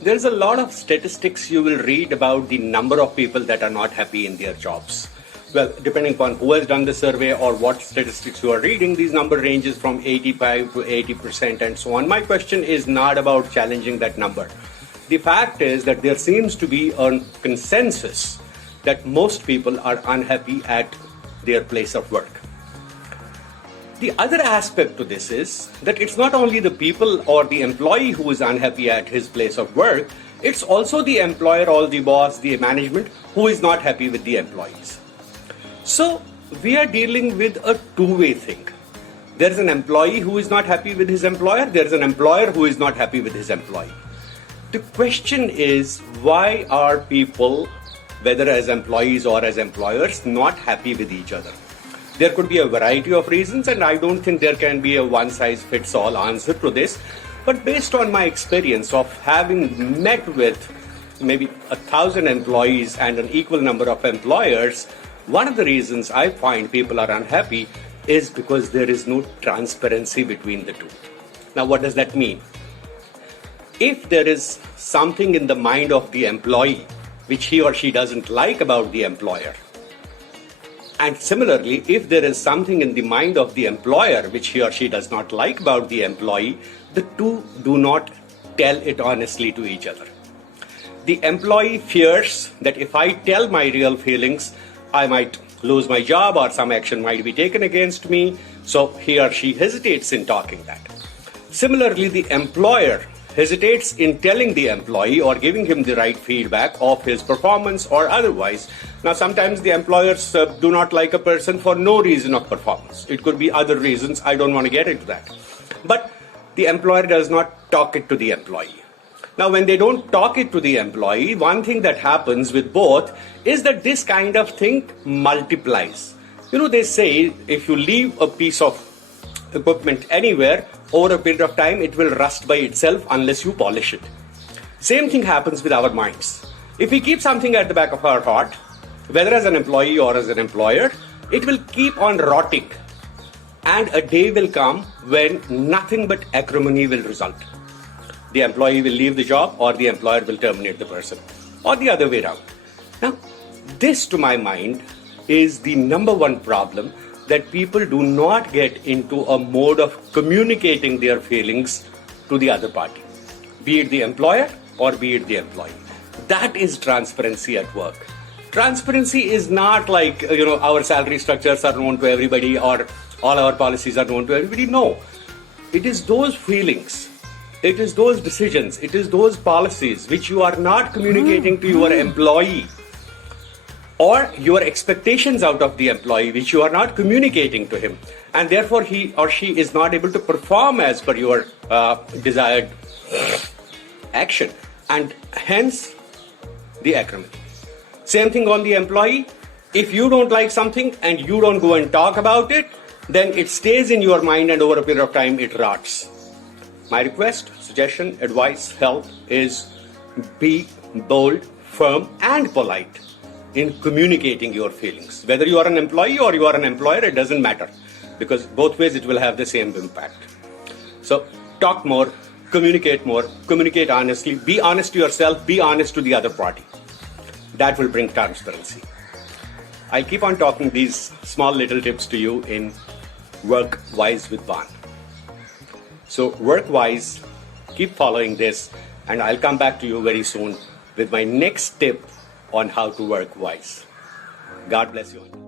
There's a lot of statistics you will read about the number of people that are not happy in their jobs. Well, depending upon who has done the survey or what statistics you are reading, these number ranges from 85 to 80% and so on. My question is not about challenging that number. The fact is that there seems to be a consensus that most people are unhappy at their place of work. The other aspect to this is that it's not only the people or the employee who is unhappy at his place of work, it's also the employer or the boss, the management, who is not happy with the employees. So we are dealing with a two-way thing. There's an employee who is not happy with his employer, there's an employer who is not happy with his employee. The question is, why are people, whether as employees or as employers, not happy with each other? There could be a variety of reasons, and I don't think there can be a one-size-fits-all answer to this. But based on my experience of having met with maybe 1,000 employees and an equal number of employers, one of the reasons I find people are unhappy is because there is no transparency between the two. Now, what does that mean? If there is something in the mind of the employee which he or she doesn't like about the employer, and similarly, if there is something in the mind of the employer which he or she does not like about the employee, the two do not tell it honestly to each other. The employee fears that if I tell my real feelings, I might lose my job or some action might be taken against me, so he or she hesitates in talking that. Similarly, the employer hesitates in telling the employee or giving him the right feedback of his performance or otherwise. Now, sometimes the employers do not like a person for no reason of performance. It could be other reasons. I don't want to get into that. But the employer does not talk it to the employee. Now, when they don't talk it to the employee, one thing that happens with both is that this kind of thing multiplies. You know, they say if you leave a piece of equipment anywhere, over a period of time, it will rust by itself unless you polish it. Same thing happens with our minds. If we keep something at the back of our heart, whether as an employee or as an employer, it will keep on rotting. And a day will come when nothing but acrimony will result. The employee will leave the job or the employer will terminate the person, or the other way around. Now, this to my mind is the number one problem, that people do not get into a mode of communicating their feelings to the other party, be it the employer or be it the employee. That is transparency at work. Transparency is not like, our salary structures are known to everybody or all our policies are known to everybody. No, it is those feelings, it is those decisions, it is those policies which you are not communicating to your employee, or your expectations out of the employee which you are not communicating to him, and therefore he or she is not able to perform as per your desired action, and hence the acrimony. Same thing on the employee. If you don't like something and you don't go and talk about it, then it stays in your mind and over a period of time it rots. My request, suggestion, advice, help is be bold, firm and polite in communicating your feelings. Whether you are an employee or you are an employer, it doesn't matter, because both ways it will have the same impact. So talk more, communicate honestly, be honest to yourself, be honest to the other party. That will bring transparency. I'll keep on talking these small little tips to you in Work Wise with Van. So Work Wise, keep following this, and I'll come back to you very soon with my next tip on how to work wise. God bless you all.